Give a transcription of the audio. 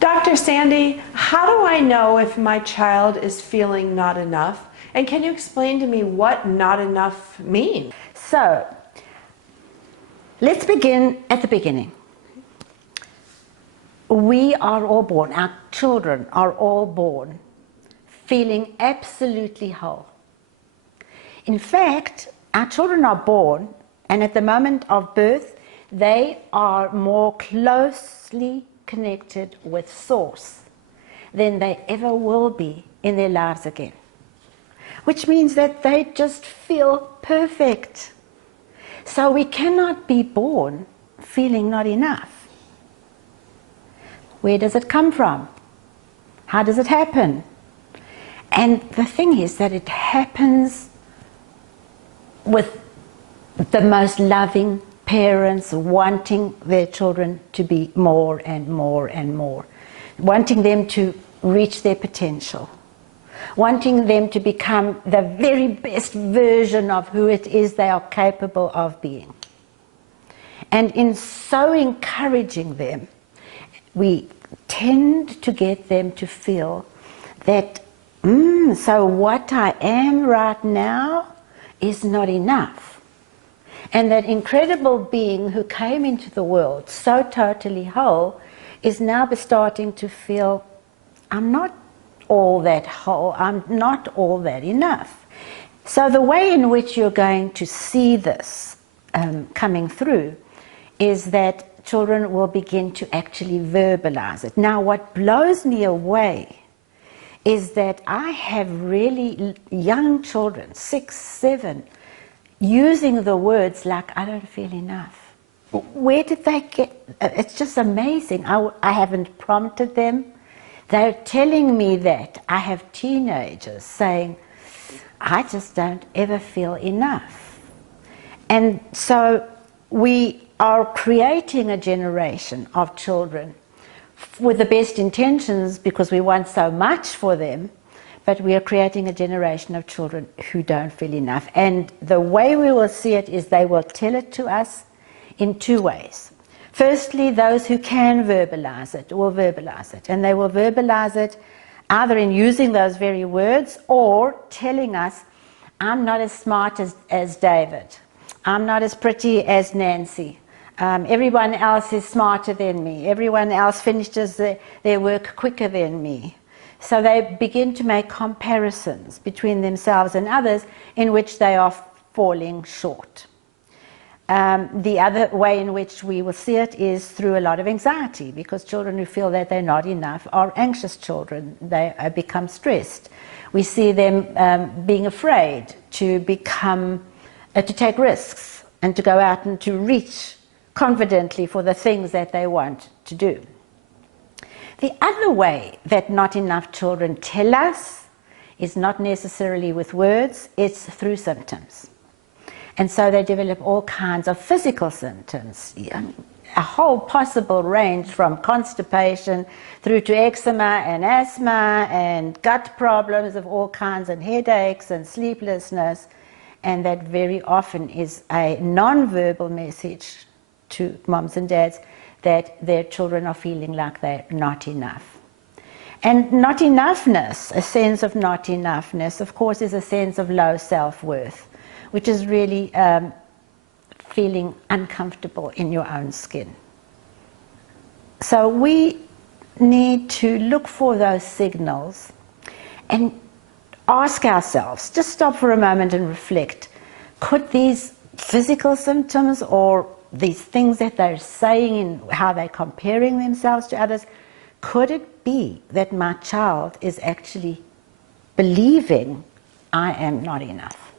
Dr. Sandy, how do I know if my child is feeling not enough? And can you explain to me what not enough means? So, let's begin at the beginning. We are all born, our children are all born, feeling absolutely whole. In fact, our children are born, and at the moment of birth, they are more closely connected with Source than they ever will be in their lives again. Which means that they just feel perfect. So we cannot be born feeling not enough. Where does it come from? How does it happen? And the thing is that it happens with the most loving parents wanting their children to be more and more and more, wanting them to reach their potential, wanting them to become the very best version of who it is they are capable of being. And in so encouraging them, we tend to get them to feel that, so what I am right now is not enough. And that incredible being who came into the world so totally whole is now starting to feel, I'm not all that whole, I'm not all that enough. So the way in which you're going to see this coming through is that children will begin to actually verbalize it. Now, what blows me away is that I have really young children, 6, 7, using the words like, I don't feel enough. Where did they get, it's just amazing. I haven't prompted them. They're telling me that. I have teenagers saying, I just don't ever feel enough. And so we are creating a generation of children with the best intentions because we want so much for them, but we are creating a generation of children who don't feel enough. And the way we will see it is they will tell it to us in 2 ways. Firstly, those who can verbalize it will verbalize it, and they will verbalize it either in using those very words or telling us, I'm not as smart as David, I'm not as pretty as Nancy, everyone else is smarter than me, everyone else finishes their work quicker than me. So they begin to make comparisons between themselves and others in which they are falling short. The other way in which we will see it is through a lot of anxiety, because children who feel that they're not enough are anxious children. They become stressed. We see them being afraid to take risks and to go out and to reach confidently for the things that they want to do. The other way that not enough children tell us is not necessarily with words, it's through symptoms. And so they develop all kinds of physical symptoms, a whole possible range from constipation through to eczema and asthma and gut problems of all kinds and headaches and sleeplessness. And that very often is a non-verbal message to moms and dads that their children are feeling like they're not enough. And not enoughness, a sense of not enoughness, of course, is a sense of low self-worth, which is really feeling uncomfortable in your own skin. So we need to look for those signals and ask ourselves, just stop for a moment and reflect, could these physical symptoms or these things that they're saying and how they're comparing themselves to others, could it be that my child is actually believing I am not enough?